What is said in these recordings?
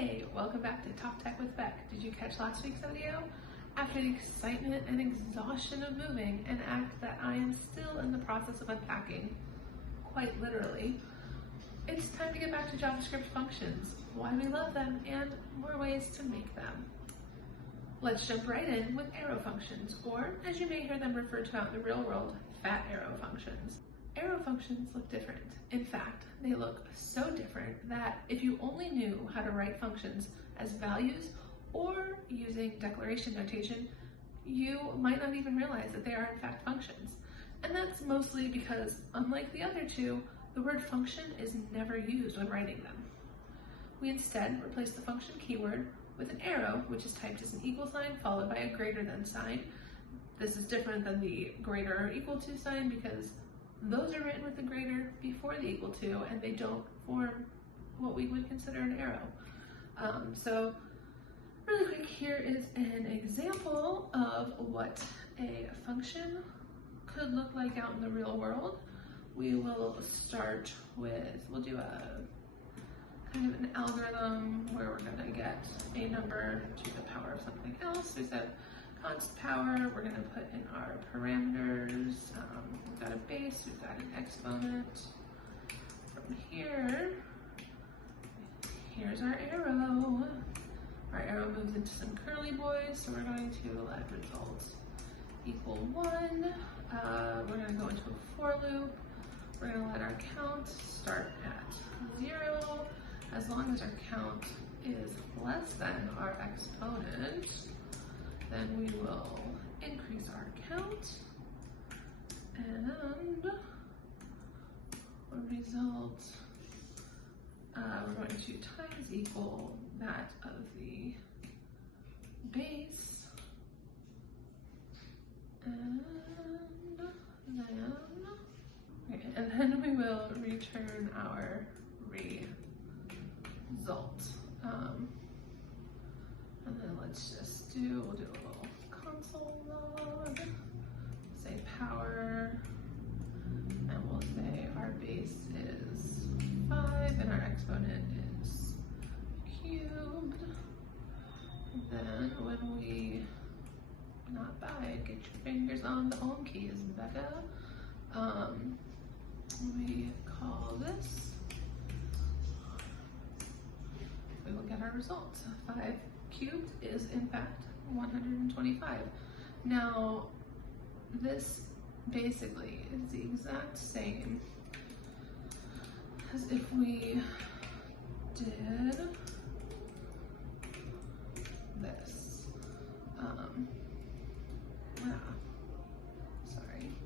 Hey, welcome back to Talk Tech with Beck. Did you catch last week's video? After the excitement and exhaustion of moving, an act that I am still in the process of unpacking, quite literally, it's time to get back to JavaScript functions, why we love them, and more ways to make them. Let's jump right in with arrow functions, or as you may hear them referred to out in the real world, fat arrow functions. Arrow functions look different. In fact, they look so different that if you only knew how to write functions as values or using declaration notation, you might not even realize that they are in fact functions. And that's mostly because, unlike the other two, the word function is never used when writing them. We instead replace the function keyword with an arrow, which is typed as an equal sign followed by a greater than sign. This is different than the greater or equal to sign because those are written with the greater before the equal to, and they don't form what we would consider an arrow. So really quick, here is an example of what a function could look like out in the real world. We will start with, we'll do a kind of an algorithm where we're gonna get a number to the power of something else. We said const power, we're gonna put in our parameters. We've got a base, we've got an exponent. From here, here's our arrow. Our arrow moves into some curly boys, so we're going to let results equal 1. We're gonna go into a for loop. We're gonna let our count start at 0. As long as our count is less than our exponent, then we will increase our count, and our result, we're going to times equal that of the base, and then we will return our result. And then let's just we'll do a little console log, say power, and we'll say our base is 5 and our exponent is cubed. And then when we, not buy, get your fingers on the home keys, Becca, we call this, we will get our result. 5 cubed is in fact 125. Now, this basically is the exact same as if we did this.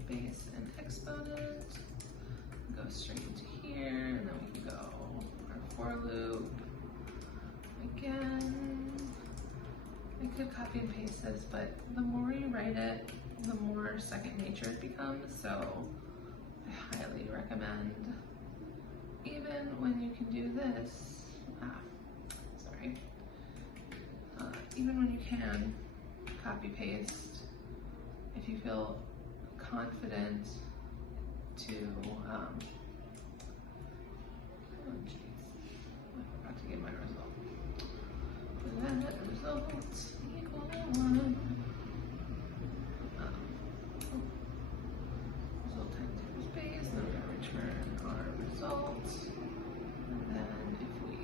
Base and exponent, go straight into here, and then we can go our for loop again. We could copy and paste this, but the more you write it, the more second nature it becomes, so I highly recommend, even when you can do this, even when you can copy paste, if you feel confident to, oh geez, I forgot to get my result. That result equal 1. Result times equals base, and then we're going to return our result. And then if we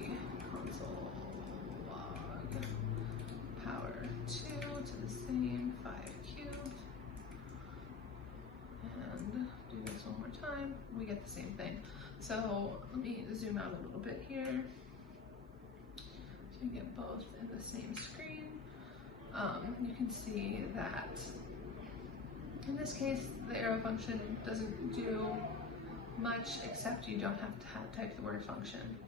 console log power 2 to the same 5 cubed, and do this one more time, we get the same thing. So let me zoom out a little bit here so you get both in the same screen. You can see that in this case the arrow function doesn't do much except you don't have to type the word function.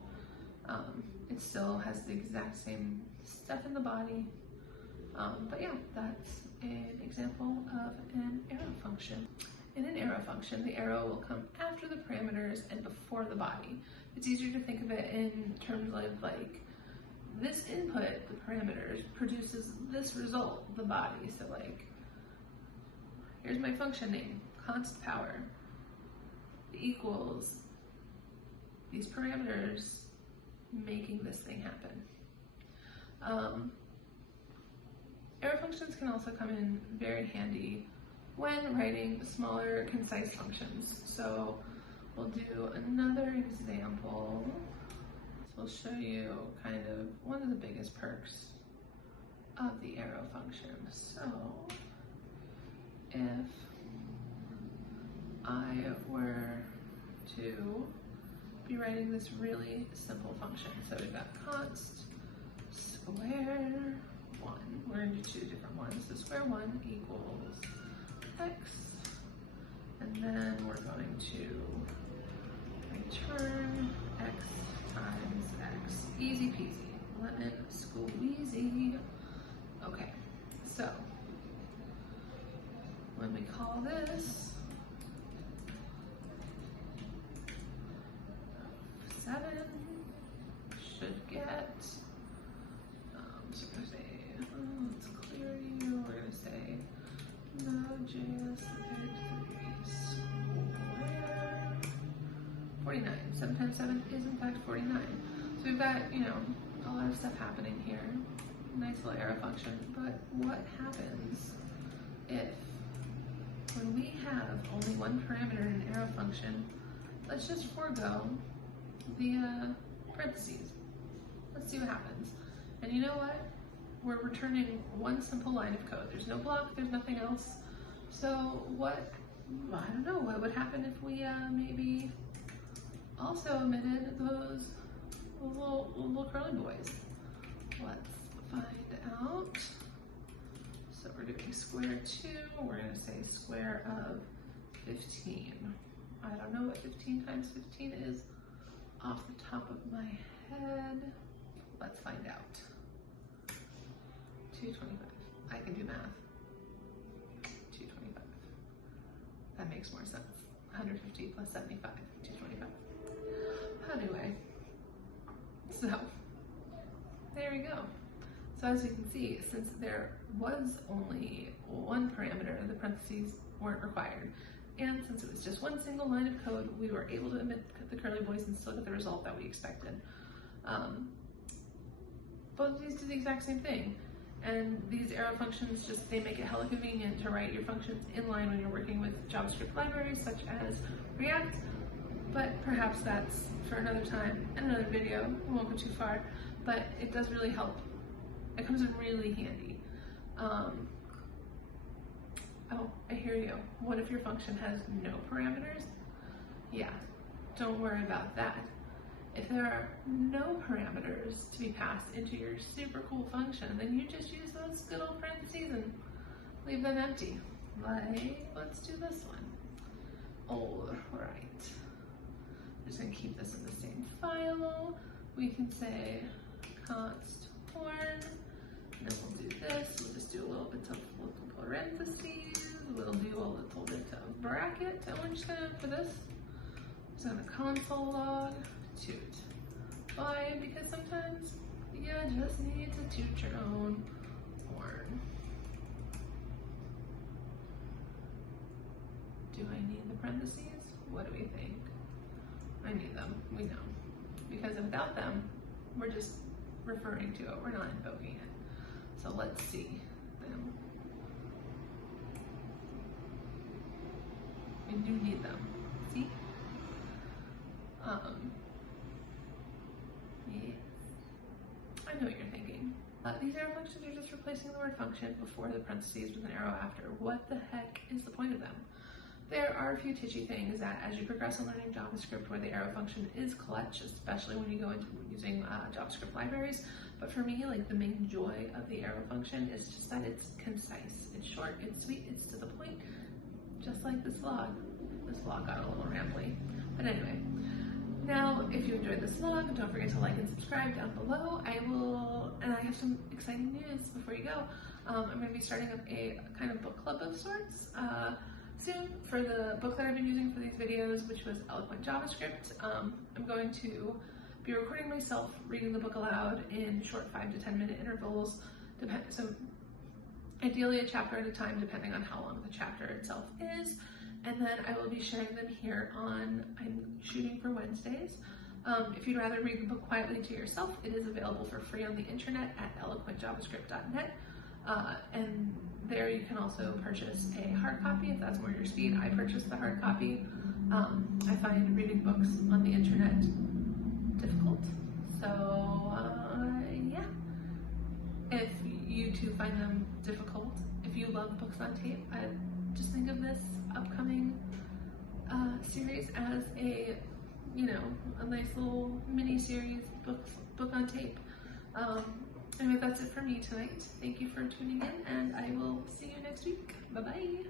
It still has the exact same stuff in the body, but yeah, that's an example of an arrow function. In an arrow function, the arrow will come after the parameters and before the body. It's easier to think of it in terms of like this input, the parameters, produces this result, the body. So like, here's my function name, const power, equals these parameters making this thing happen. Arrow functions can also come in very handy when writing smaller, concise functions. So we'll do another example. So we'll show you kind of one of the biggest perks of the arrow function. So if I were to be writing this really simple function, so we've got const square 1. We're going to do two different ones. So square 1 equals x, and then we're going to return x times x. Easy peasy, lemon squeezy. Okay, so when we call this 7 should get, so we're going to say, let's clear you, we're going to say Node.js square 49. 7 times 7 is in fact 49. So we've got, a lot of stuff happening here. Nice little arrow function, but what happens if when we have only one parameter in an arrow function, let's just forego the parentheses. Let's see what happens. And you know what? We're returning one simple line of code. There's no block, there's nothing else. So I don't know, what would happen if we maybe also omitted those little curly boys? Let's find out. So we're doing square 2, we're gonna say square of 15. I don't know what 15 times 15 is off the top of my head. Let's find out. 225. I can do math. 225. That makes more sense. 150 plus 75. 225. Anyway, so there we go. So as you can see, since there was only one parameter, the parentheses weren't required. And since it was just one single line of code, we were able to omit the curly boys and still get the result that we expected. Both of these do the exact same thing. And these arrow functions they make it hella convenient to write your functions in line when you're working with JavaScript libraries such as React. But perhaps that's for another time and another video. We won't go too far, but it does really help. It comes in really handy. Oh, I hear you. What if your function has no parameters? Yeah, don't worry about that. If there are no parameters to be passed into your super cool function, then you just use those good old parentheses and leave them empty. Like, let's do this one. All right. I'm just gonna keep this in the same file. We can say const horn, and then we'll do this. We'll just do a little bit of little parentheses. We'll do a little bit of bracket, and we're just gonna, for this, I'm just gonna console log toot. Why? Because sometimes you just need to toot your own horn. Do I need the parentheses? What do we think? I need them, we know. Because without them, we're just referring to it, we're not invoking it. So let's see them. We do need them, see? Yes. I know what you're thinking. These arrow functions are just replacing the word function before the parentheses with an arrow after. What the heck is the point of them? There are a few titchy things that as you progress in learning JavaScript where the arrow function is clutch, especially when you go into using JavaScript libraries. But for me, like the main joy of the arrow function is just that it's concise, it's short, it's sweet, it's to the point, just like this vlog. This vlog got a little rambly. But anyway, now if you enjoyed this vlog, don't forget to like and subscribe down below. I have some exciting news before you go. I'm going to be starting up a kind of book club of sorts soon for the book that I've been using for these videos, which was Eloquent JavaScript. I'm going to be recording myself reading the book aloud in short 5 to 10 minute intervals, so ideally a chapter at a time depending on how long the chapter itself is. And then I will be sharing them here I'm shooting for Wednesdays. If you'd rather read the book quietly to yourself, it is available for free on the internet at eloquentjavascript.net. And there you can also purchase a hard copy if that's more your speed. I purchased the hard copy. I find reading books on the internet difficult. So yeah, if you too find them difficult, if you love books on tape, I just think of this upcoming series as a nice little mini series book on tape. Anyway, that's it for me tonight. Thank you for tuning in, and I will see you next week. Bye bye.